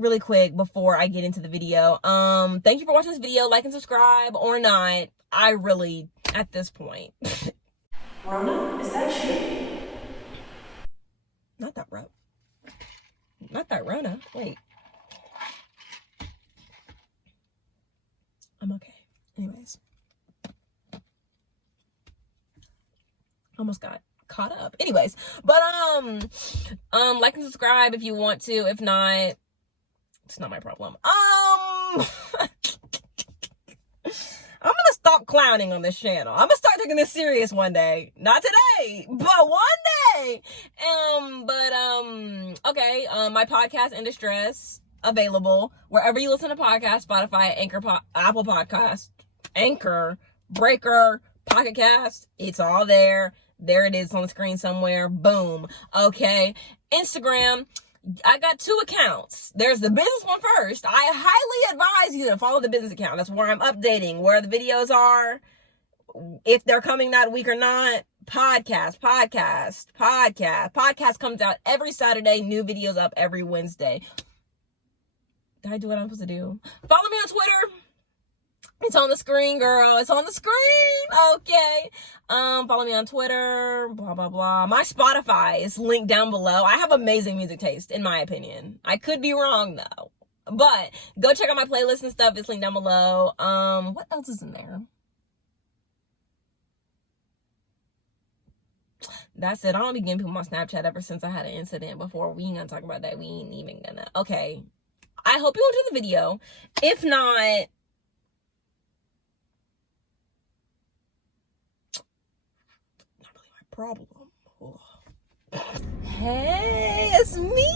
really quick before I get into the video. Thank you for watching this video. Like and subscribe or not. I really, at this point. Rona, is that you? Not that Rona. Not that Rona. Wait. I'm okay. Anyways. Almost got caught up. Anyways. But, like and subscribe if you want to. If not, it's not my problem. I'm gonna stop clowning on this channel. I'm gonna start taking this serious one day. Not today, but one day. Okay. My podcast In Distress available wherever you listen to podcasts: Spotify, Anchor, Apple Podcasts, Anchor, Breaker, Pocket Cast. It's all there. There it is on the screen somewhere. Boom. Okay. Instagram. I got 2 accounts. There's the business one first. I highly advise you to follow the business account. That's where I'm updating where the videos are, if they're coming that week or not. Podcast comes out every Saturday. New videos up every Wednesday. Did I do what I'm supposed to do? Follow me on Twitter. It's on the screen, girl. It's on the screen. Okay. Follow me on Twitter. Blah, blah, blah. My Spotify is linked down below. I have amazing music taste, in my opinion. I could be wrong, though. But go check out my playlist and stuff. It's linked down below. What else is in there? That's it. I don't be getting people on Snapchat ever since I had an incident before. We ain't gonna talk about that. We ain't even gonna. Okay. I hope you enjoyed the video. If not, problem. Hey, it's me.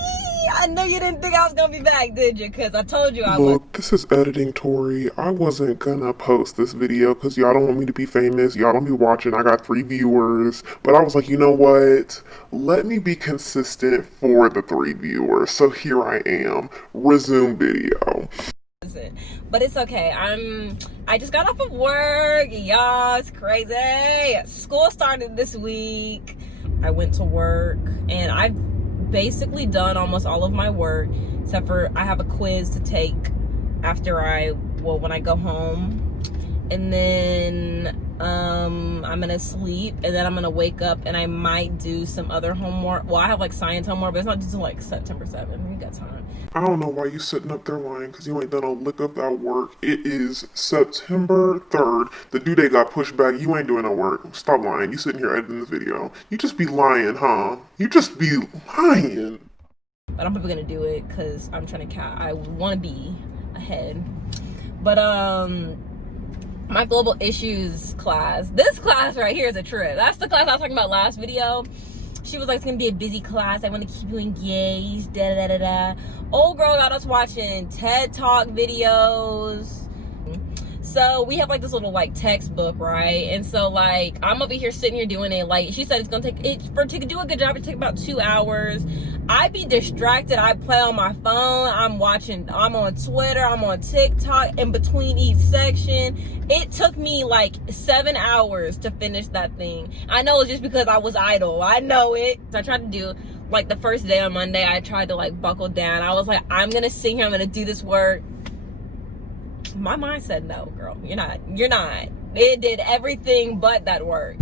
I know you didn't think I was gonna be back, did you? Because I told you I was. Look, this is editing Tori. I wasn't gonna post this video because y'all don't want me to be famous. Y'all don't be watching. I got 3 viewers. But I was like, you know what? Let me be consistent for the 3 viewers. So here I am. Resume video. But it's okay. I just got off of work, y'all. It's crazy. School started this week. I went to work and I've basically done almost all of my work except for I have a quiz to take after when I go home. And then I'm gonna sleep and then I'm gonna wake up and I might do some other homework. Well, I have like science homework, but it's not until like September 7th. We got time. I don't know why you sitting up there lying because you ain't done a lick of that work. It is September 3rd. The due date got pushed back. You ain't doing no work. Stop lying. You sitting here editing this video. You just be lying, huh? You just be lying. But I'm probably gonna do it because I'm trying to I want to be ahead. But my global issues class, this class right here is a trip. That's the class I was talking about last video. She was like, it's gonna be a busy class. I want to keep you engaged. Da da da da. Old girl got us watching TED Talk videos. So we have like this little like textbook, right? And so like I'm over here sitting here doing it. Like she said, it's gonna take to do a good job. It take about 2 hours. I be distracted. I play on my phone. I'm on Twitter. I'm on TikTok. In between each section, it took me like 7 hours to finish that thing. I know it's just because I was idle. I know it. So I tried to do like the first day on Monday. I tried to like buckle down. I was like, I'm gonna sit here. I'm gonna do this work. My mind said, no, girl, you're not. It did everything but that work.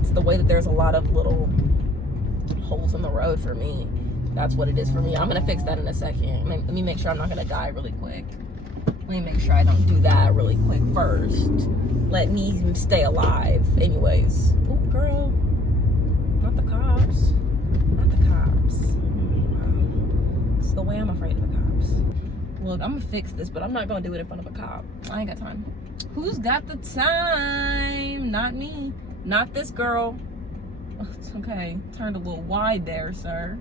It's the way that there's a lot of little holes in the road for me. That's what it is for me. I'm gonna fix that in a second. Let me make sure I'm not gonna die really quick. Let me make sure I don't do that really quick first. Let me stay alive. Anyways. Oh, girl. Not the cops. Not the cops. Wow. It's the way I'm afraid of the cops. Look, I'm gonna fix this, but I'm not gonna do it in front of a cop. I ain't got time. Who's got the time? Not me. Not this girl. Oh, it's okay. Turned a little wide there, sir.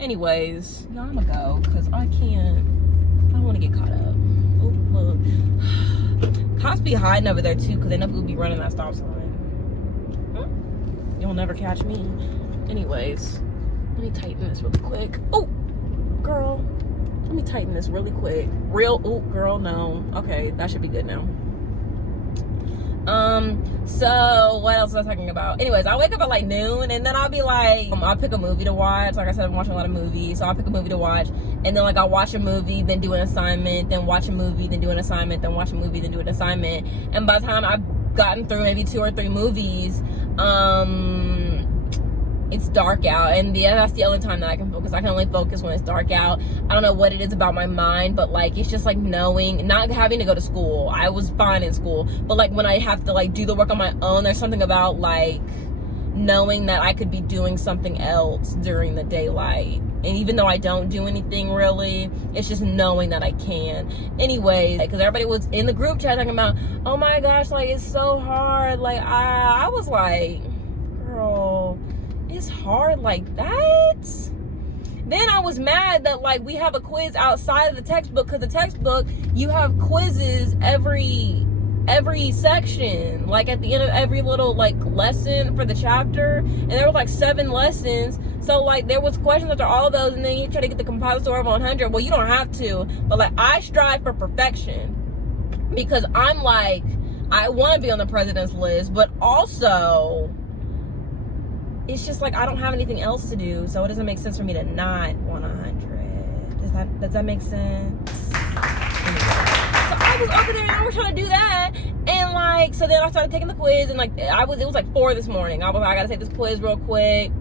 Anyways, y'all, I'm gonna go because I don't want to get caught up. Oh, look. Cops be hiding over there too because they know who'll be running that stop sign. You'll never catch me. Anyways, let me tighten this really quick. Oh, girl. Let me tighten this really quick. Oh, girl, no. Okay, that should be good now. So what else was I talking about? Anyways, I wake up at like noon and then I'll be like, I'll pick a movie to watch. Like I said, I'm watching a lot of movies, so I'll pick a movie to watch. and then like I'll watch a movie, then do an assignment, then watch a movie, then do an assignment, then watch a movie, then do an assignment. And by the time I've gotten through maybe 2 or 3 movies, it's dark out, and yeah, that's the only time that I can focus. I can only focus when it's dark out. I don't know what it is about my mind, but like it's just like knowing, not having to go to school. I was fine in school, but like when I have to like do the work on my own, there's something about like knowing that I could be doing something else during the daylight. And even though I don't do anything really, it's just knowing that I can. Anyways, because everybody was in the group chat talking about, oh my gosh, like it's so hard. Like I was like, girl, it's hard like that? Then I was mad that like we have a quiz outside of the textbook, because the textbook, you have quizzes every section, like at the end of every little like lesson for the chapter, and there were like 7 lessons, so like there was questions after all of those, and then you try to get the composite score of 100. Well, you don't have to, but like I strive for perfection, because I'm like, I want to be on the president's list, but also it's just like I don't have anything else to do, so it doesn't make sense for me to not want 100. Does that make sense? So I was over there and I was trying to do that, and like, so then I started taking the quiz, and like it was like 4 this morning. I was like, I gotta take this quiz real quick.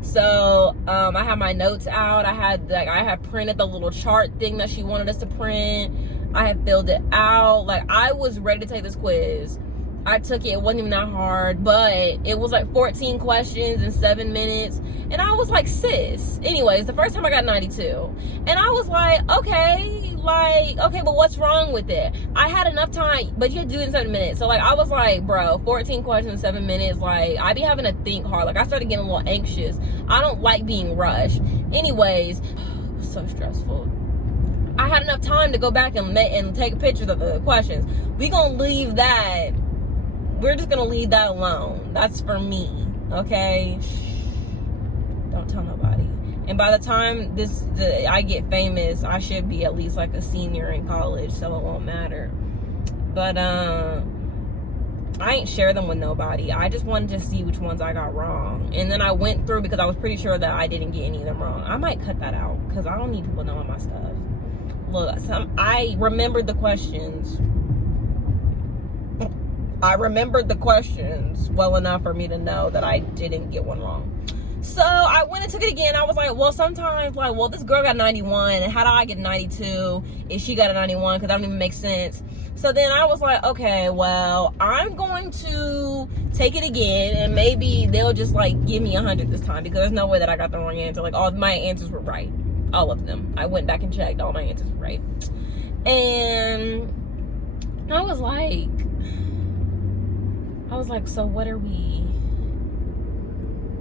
So I had my notes out. I had printed the little chart thing that she wanted us to print. I had filled it out. Like I was ready to take this quiz. I took it. It wasn't even that hard, but it was like 14 questions in 7 minutes, and I was like, sis. Anyways, the first time I got 92, and I was like, okay, but what's wrong with it? I had enough time, but you had to do it in 7 minutes. So like I was like, bro, 14 questions in 7 minutes. Like I be having to think hard. Like I started getting a little anxious. I don't like being rushed. Anyways, it was so stressful. I had enough time to go back and take pictures of the questions. We're just gonna leave that alone. That's for me, okay? Don't tell nobody. And by the time I get famous, I should be at least like a senior in college, so it won't matter. But I ain't share them with nobody. I just wanted to see which ones I got wrong, and then I went through, because I was pretty sure that I didn't get any of them wrong. I might cut that out, because I don't need people knowing my stuff. Look, I remembered the questions. I remembered the questions well enough for me to know that I didn't get one wrong. So I went and took it again. I was like, well, sometimes, like, well, this girl got 91, and how do I get 92 if she got a 91? Because that don't even make sense. So then I was like, okay, well, I'm going to take it again, and maybe they'll just, like, give me 100 this time, because there's no way that I got the wrong answer. Like, all my answers were right. All of them. I went back and checked. All my answers were right. And I was like, so what are we,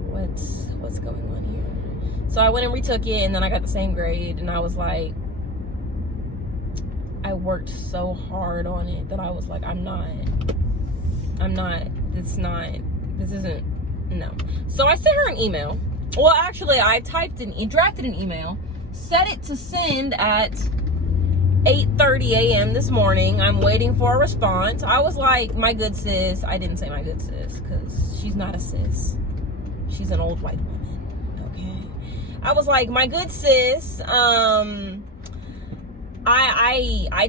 what's going on here? So I went and retook it, and then I got the same grade, and I was like, I worked so hard on it that I was like, this isn't, no. So I sent her an email. Well, actually, I drafted an email, set it to send at 8:30 a.m. this morning. I'm waiting for a response. I was like, my good sis. I didn't say my good sis, because she's not a sis. She's an old white woman, okay? I was like, my good sis, I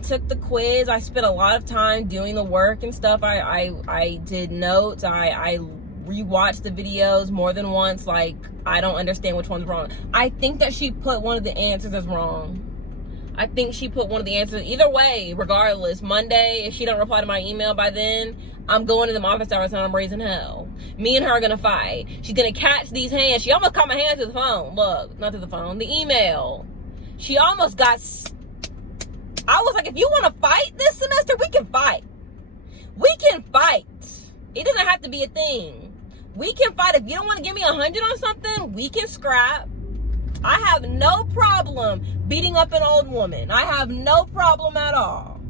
took the quiz. I spent a lot of time doing the work and stuff. I did notes. I rewatched the videos more than once. Like, I don't understand which one's wrong. I think that she put one of the answers as wrong. I think she put one of the answers. Either way, regardless, Monday, if she don't reply to my email by then, I'm going to the office hours and I'm raising hell. Me and her are gonna fight. She's gonna catch these hands. She almost caught my hands through the phone. Look, not through the phone, the email. She almost got, I was like, if you want to fight this semester, we can fight. We can fight. It doesn't have to be a thing. We can fight. If you don't want to give me 100 on something, we can scrap. I have no problem beating up an old woman. I have no problem at all.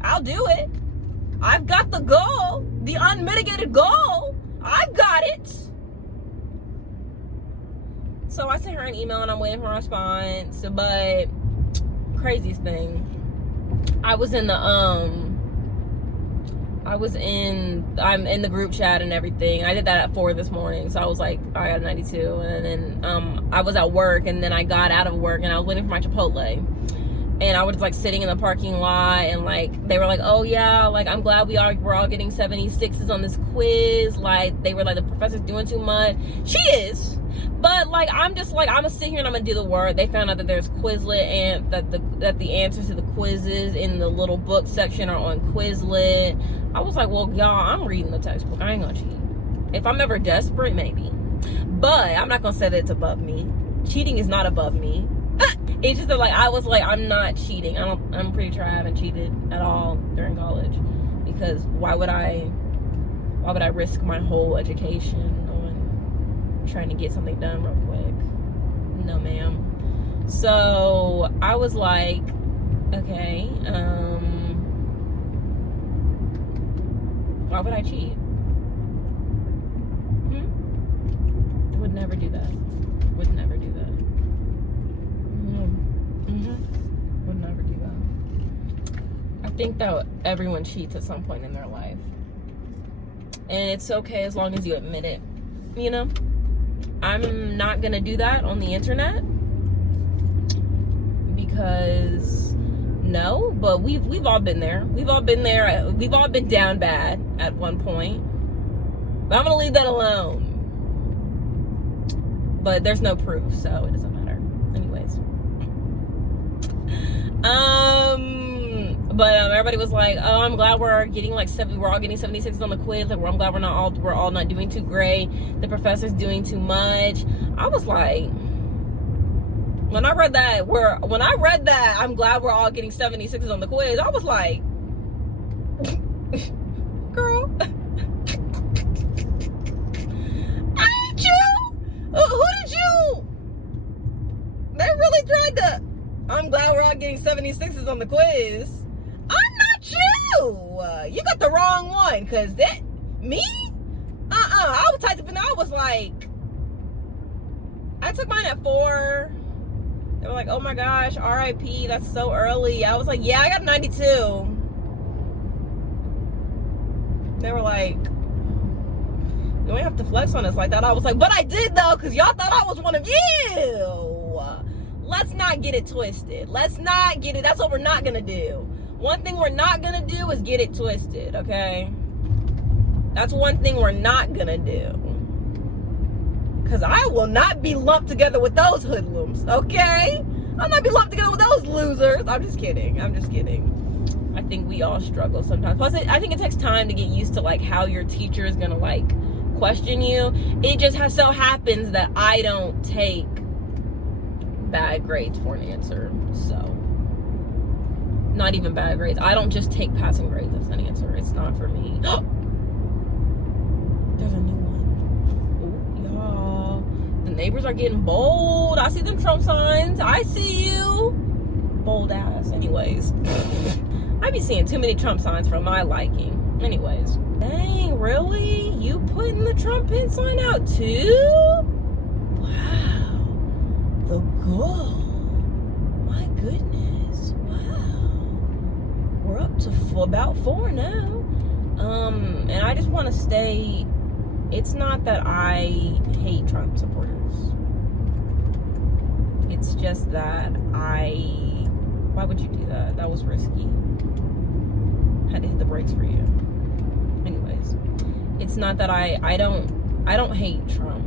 I'll do it. I've got the goal, the unmitigated goal. I've got it. So I sent her an email and I'm waiting for a response. But craziest thing, I was in the I'm in the group chat and everything. I did that at 4 this morning, so I was like, I got a 92. And then I was at work, and then I got out of work, and I was waiting for my Chipotle. And I was like sitting in the parking lot, and like they were like, oh yeah, like I'm glad we're all getting 76s on this quiz. Like they were like, the professor's doing too much. She is, but like I'm just like, I'm gonna sit here and I'm gonna do the work. They found out that there's Quizlet, and that the answers to the quizzes in the little book section are on Quizlet. I was like, well, y'all, I'm reading the textbook. I ain't gonna cheat. If I'm ever desperate, maybe, but I'm not gonna say that it's above me. Cheating is not above me. It's just that, like, I was like, I'm not cheating. I'm pretty sure I haven't cheated at all during college, because why would I risk my whole education on trying to get something done real quick? No, ma'am. So I was like, okay, why would I cheat? Would never do that. Would never do that. Would never do that. I think that everyone cheats at some point in their life, and it's okay as long as you admit it. You know, I'm not gonna do that on the internet, because no, but we've all been there. We've all been there. We've all been down bad at one point. But I'm gonna leave that alone. But there's no proof, so it doesn't matter. Anyways. But everybody was like, oh, I'm glad we're all getting 76 on the quiz. Like, I'm glad we're all not doing too great. The professor's doing too much. I was like, when I read that, I'm glad we're all getting 76s on the quiz, I was like, girl, ain't you? Who did you? They really tried to. I'm glad we're all getting 76s on the quiz. I'm not you. You got the wrong one, cause me? I was typing and I was like, I took mine at 4. They were like, oh my gosh, RIP, that's so early. I was like, yeah, I got 92. They were like, you don't have to flex on us like that. I was like, but I did though, because y'all thought I was one of you. Let's not get it twisted. Let's not get it. That's what we're not going to do. One thing we're not going to do is get it twisted, okay? That's one thing we're not going to do. Because I will not be lumped together with those hoodlums, okay? I'll not be lumped together with those losers. I'm just kidding. I think we all struggle sometimes. Plus, I think it takes time to get used to, like, how your teacher is going to, like, question you. It just so happens that I don't take bad grades for an answer. So, not even bad grades. I don't just take passing grades as an answer. It's not for me. There's a new one. Oh, y'all. The neighbors are getting bold. I see them Trump signs. I see you. Bold ass. Anyways. I be seeing too many Trump signs for my liking. Anyways. Dang, really? You putting the Trump pin sign out too? Wow. The goal. My goodness. Wow. We're up to about 4 now. And I just want to stay. It's not that I hate Trump supporters. It's just that why would you do that? That was risky. Had to hit the brakes for you. Anyways, it's not that I don't hate Trump.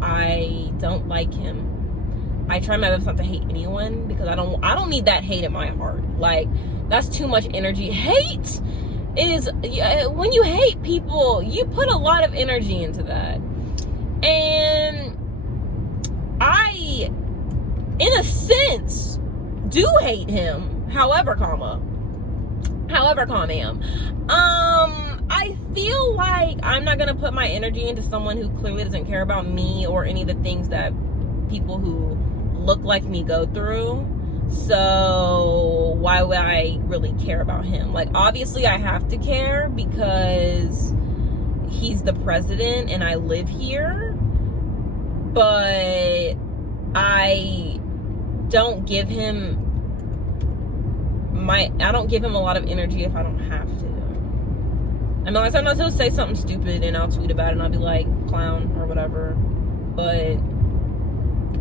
I don't like him. I try my best not to hate anyone, because I don't need that hate in my heart. Like, that's too much energy. Hate is, when you hate people, you put a lot of energy into that. And I, in a sense, do hate him. However, calm am. I feel like I'm not gonna put my energy into someone who clearly doesn't care about me or any of the things that people who look like me go through. So why would I really care about him? Like, obviously I have to care because he's the president and I live here, but I don't give him a lot of energy if I don't have to. I mean, like, sometimes he'll say something stupid and I'll tweet about it and I'll be like, clown or whatever. But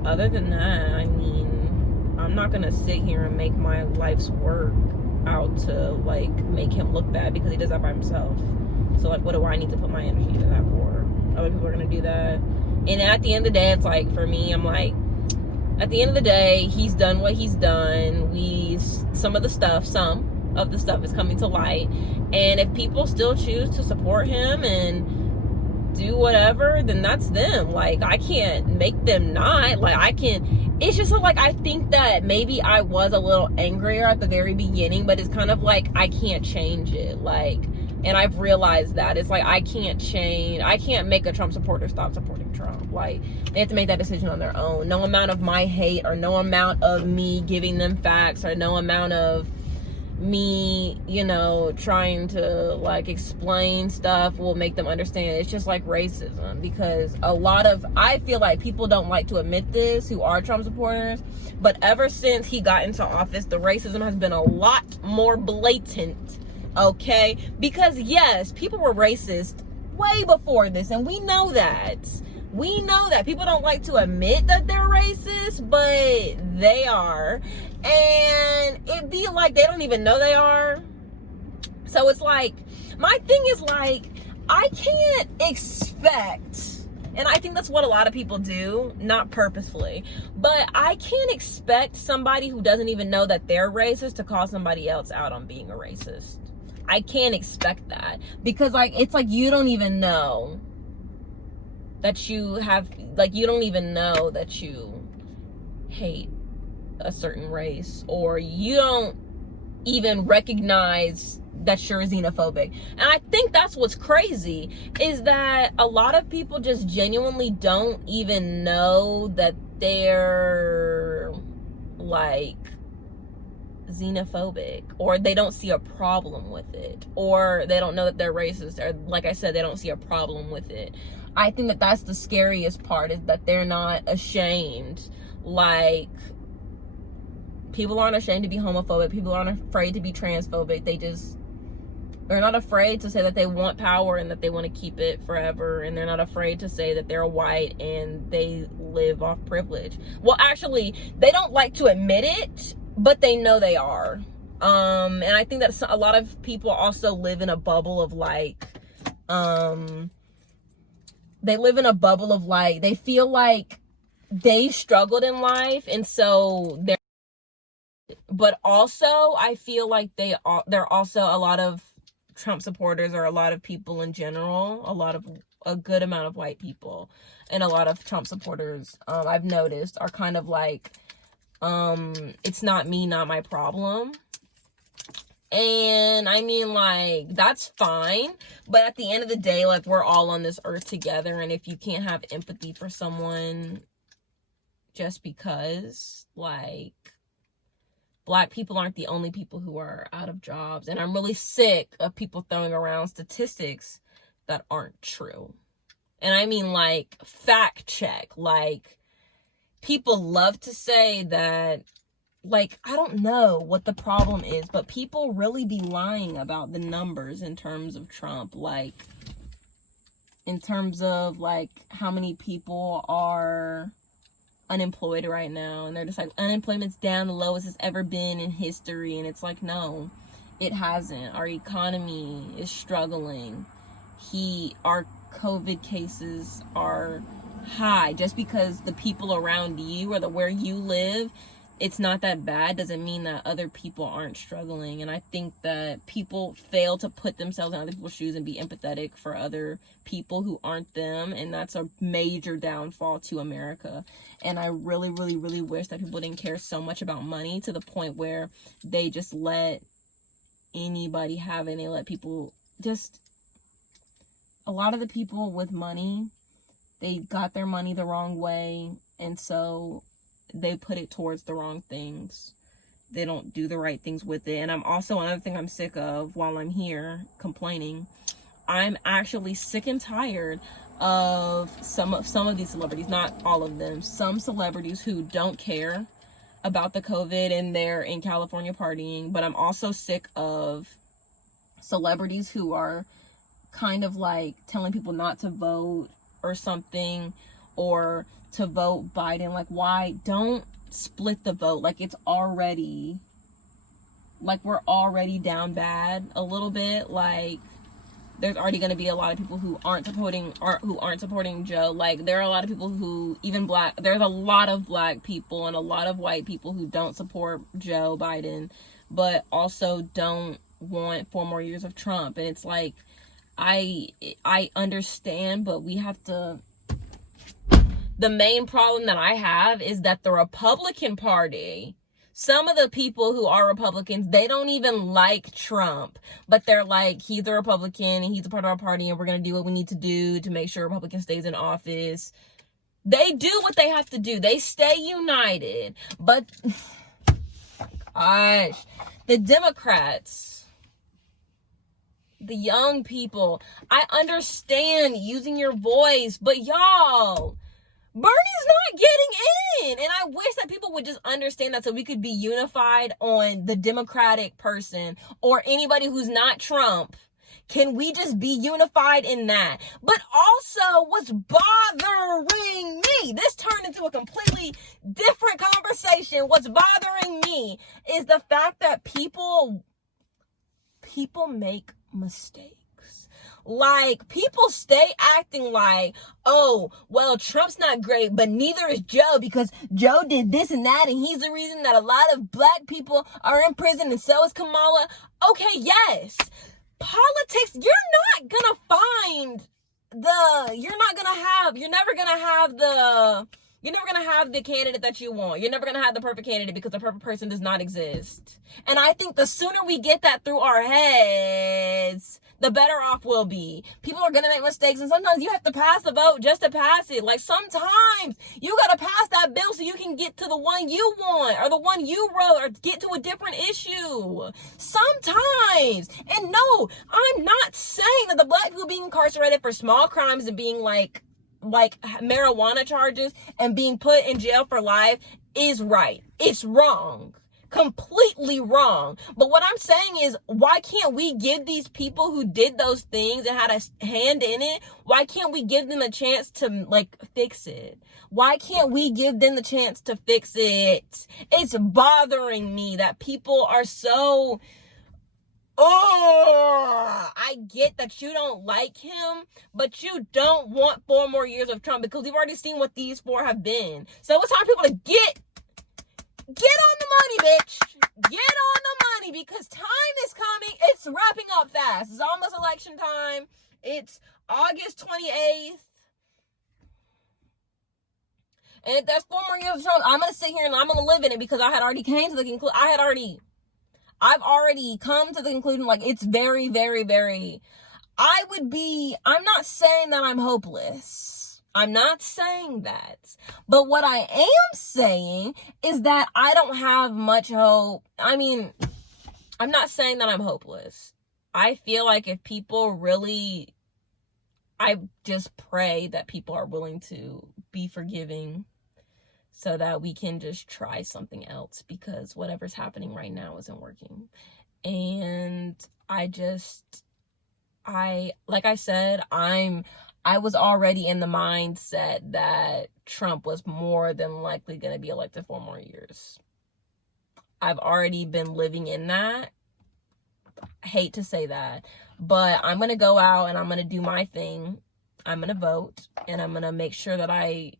other than that, I mean, I'm not gonna sit here and make my life's work out to like make him look bad because he does that by himself. So like, what do I need to put my energy into that for? Other people are gonna do that. And at the end of the day, it's like, for me, I'm like, at the end of the day, he's done what he's done. Some of the stuff is coming to light. And if people still choose to support him and do whatever, then that's them. Like, I can't make them not. Like, it's just like, I think that maybe I was a little angrier at the very beginning, but it's kind of like, I can't change it. Like, and I've realized that it's like, I can't make a Trump supporter stop supporting Trump. Like, they have to make that decision on their own. No amount of my hate, or no amount of me giving them facts, or no amount of me, you know, trying to like explain stuff will make them understand. It's just like racism, because I feel like people don't like to admit this, who are Trump supporters, but ever since he got into office, the racism has been a lot more blatant. Okay, because yes, people were racist way before this, and we know that people don't like to admit that they're racist, but they are. And it'd be like they don't even know they are. So it's like, my thing is like, I can't expect, and I think that's what a lot of people do, not purposefully, but I can't expect somebody who doesn't even know that they're racist to call somebody else out on being a racist. I can't expect that, because like, it's like, you don't even know that you hate a certain race, or you don't even recognize that you're xenophobic. And I think that's what's crazy, is that a lot of people just genuinely don't even know that they're like xenophobic, or they don't see a problem with it, or they don't know that they're racist, or like I said, they don't see a problem with it. I think that that's the scariest part, is that they're not ashamed. Like, people aren't ashamed to be homophobic. People aren't afraid to be transphobic. They're not afraid to say that they want power and that they want to keep it forever. And they're not afraid to say that they're white and they live off privilege. Well, actually, they don't like to admit it, but they know they are. And I think that a lot of people also live in a bubble of like, they feel like they struggled in life, and so but also I feel like there are also a lot of Trump supporters, or a lot of people in general, a good amount of white people, and a lot of Trump supporters, I've noticed, are kind of like, it's not me, not my problem. And I mean, like, that's fine, but at the end of the day, like, we're all on this earth together, and if you can't have empathy for someone just because, like, Black people aren't the only people who are out of jobs. And I'm really sick of people throwing around statistics that aren't true. And I mean, like, fact check. Like, people love to say that, like, I don't know what the problem is, but people really be lying about the numbers in terms of Trump. Like, in terms of, like, how many people are unemployed right now, and they're just like, unemployment's down, the lowest it's ever been in history. And it's like, no, it hasn't. Our economy is struggling. Our COVID cases are high. Just because the people around you, or where you live, it's not that bad, doesn't mean that other people aren't struggling. And I think that people fail to put themselves in other people's shoes and be empathetic for other people who aren't them. And that's a major downfall to America. And I really, really, really wish that people didn't care so much about money to the point where they just let anybody have it. And they let people a lot of the people with money, they got their money the wrong way. And so they put it towards the wrong things. They don't do the right things with it. And I'm also, another thing I'm sick of while I'm here complaining, I'm actually sick and tired of some of these celebrities, not all of them, some celebrities who don't care about the COVID and they're in California partying. But I'm also sick of celebrities who are kind of like telling people not to vote or something, or to vote Biden. Like, why? Don't split the vote. Like, it's already, like, we're already down bad a little bit. Like, there's already going to be a lot of people who aren't supporting Joe. Like, there are a lot of people who, there's a lot of black people and a lot of white people who don't support Joe Biden, but also don't want 4 more years of Trump. And it's like, I understand, but we have to, the main problem that I have is that the Republican Party, some of the people who are Republicans, they don't even like Trump, but they're like, he's a Republican and he's a part of our party and we're going to do what we need to do to make sure Republican stays in office. They do what they have to do. They stay united. But, gosh, the Democrats, the young people, I understand using your voice, but y'all, Bernie's not getting in. And I wish that people would just understand that, so we could be unified on the Democratic person or anybody who's not Trump. Can we just be unified in that? But also, what's bothering me, this turned into a completely different conversation. What's bothering me is the fact that people make mistakes. Like, people stay acting like, oh, well, Trump's not great, but neither is Joe, because Joe did this and that, and he's the reason that a lot of black people are in prison, and so is Kamala. Okay, yes. Politics, you're never gonna have the candidate that you want. You're never gonna have the perfect candidate, because the perfect person does not exist. And I think the sooner we get that through our heads, the better off we'll be. People are gonna make mistakes, and sometimes you have to pass a vote just to pass it. Like, sometimes you gotta pass that bill so you can get to the one you want, or the one you wrote, or get to a different issue. Sometimes. And no, I'm not saying that the black people being incarcerated for small crimes and being like marijuana charges and being put in jail for life is right. It's wrong. Completely wrong. But what I'm saying is, why can't we give these people who did those things and had a hand in it, why can't we give them a chance to, like, fix it? Why can't we give them the chance to fix it? It's bothering me that people are so, oh, I get that you don't like him, but you don't want 4 more years of Trump, because we've already seen what these 4 have been. So it's time for people to get on the money, bitch. Get on the money, because time is coming. It's wrapping up fast. It's almost election time. It's August 28th. And if there's 4 more years of Trump, I'm going to sit here and I'm going to live in it, because I had already came to the conclusion. I've already come to the conclusion, like, it's very, very, very, I'm not saying that I'm hopeless. I'm not saying that. But what I am saying is that I don't have much hope. I mean, I'm not saying that I'm hopeless. I feel like if people really, I just pray that people are willing to be forgiving, so that we can just try something else, because whatever's happening right now isn't working. And like I said, I was already in the mindset that Trump was more than likely going to be elected 4 more years. I've already been living in that. I hate to say that, but I'm going to go out and I'm going to do my thing. I'm going to vote, and I'm going to make sure that I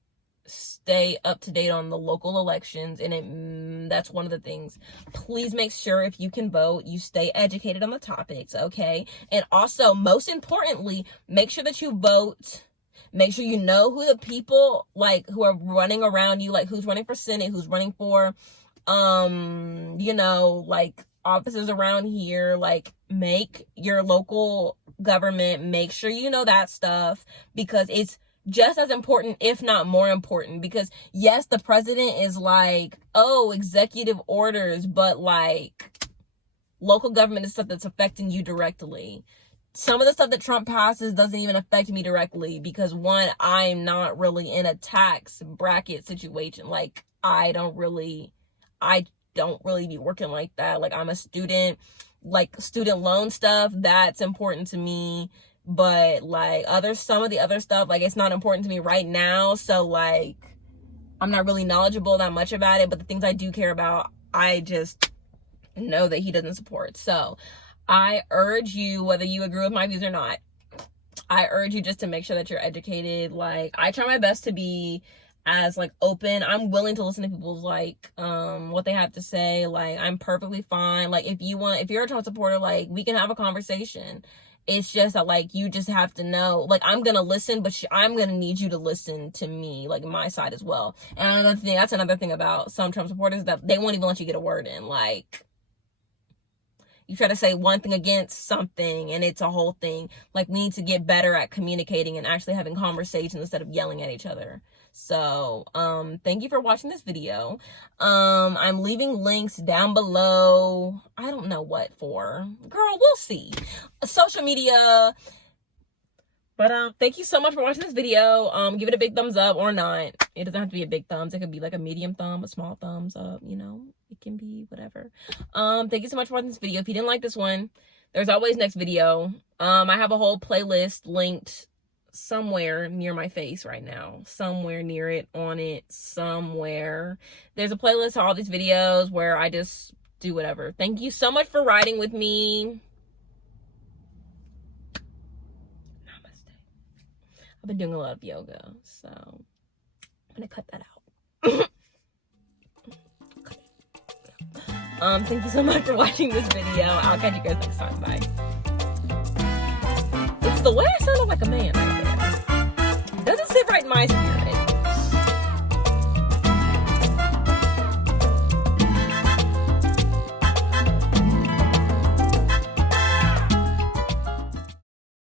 stay up to date on the local elections, and that's one of the things. Please make sure, if you can vote, you stay educated on the topics, okay? And also, most importantly, make sure that you vote. Make sure you know who the people, like, who are running around you, like who's running for Senate, who's running for like offices around here. Like, make your local government, make sure you know that stuff, because it's just as important, if not more important. Because yes, the president is like, oh, executive orders, but like, local government is stuff that's affecting you directly. Some of the stuff that Trump passes doesn't even affect me directly, because one, I'm not really in a tax bracket situation. Like, I don't really be working like that. Like, I'm a student, like student loan stuff, that's important to me. but like some of the other stuff, like it's not important to me right now, so like I'm not really knowledgeable that much about it. But the things I do care about, I just know that he doesn't support. So I urge you, whether you agree with my views or not, I urge you just to make sure that you're educated. Like, I try my best to be as like open. I'm willing to listen to people's like what they have to say. Like, I'm perfectly fine. Like, if you're a Trump supporter, like, we can have a conversation. It's just that, like, you just have to know, like, I'm gonna listen, but I'm gonna need you to listen to me, like, my side as well. And that's another thing about some Trump supporters, that they won't even let you get a word in. Like, you try to say one thing against something and it's a whole thing. Like, we need to get better at communicating and actually having conversations instead of yelling at each other. So, thank you for watching this video. I'm leaving links down below. I don't know what for. Girl, we'll see. Social media. But, thank you so much for watching this video. Give it a big thumbs up or not. It doesn't have to be a big thumbs. It could be like a medium thumb, a small thumbs up, you know. It can be whatever. Thank you so much for watching this video. If you didn't like this one, there's always next video. I have a whole playlist linked somewhere near my face right now. Somewhere near it, on it, somewhere. There's a playlist of all these videos where I just do whatever. Thank you so much for riding with me. I've been doing a lot of yoga, so I'm gonna cut that out. Thank you so much for watching this video. I'll catch you guys next time. Bye. It's the way I sounded like a man right there. It doesn't sit right in my spirit.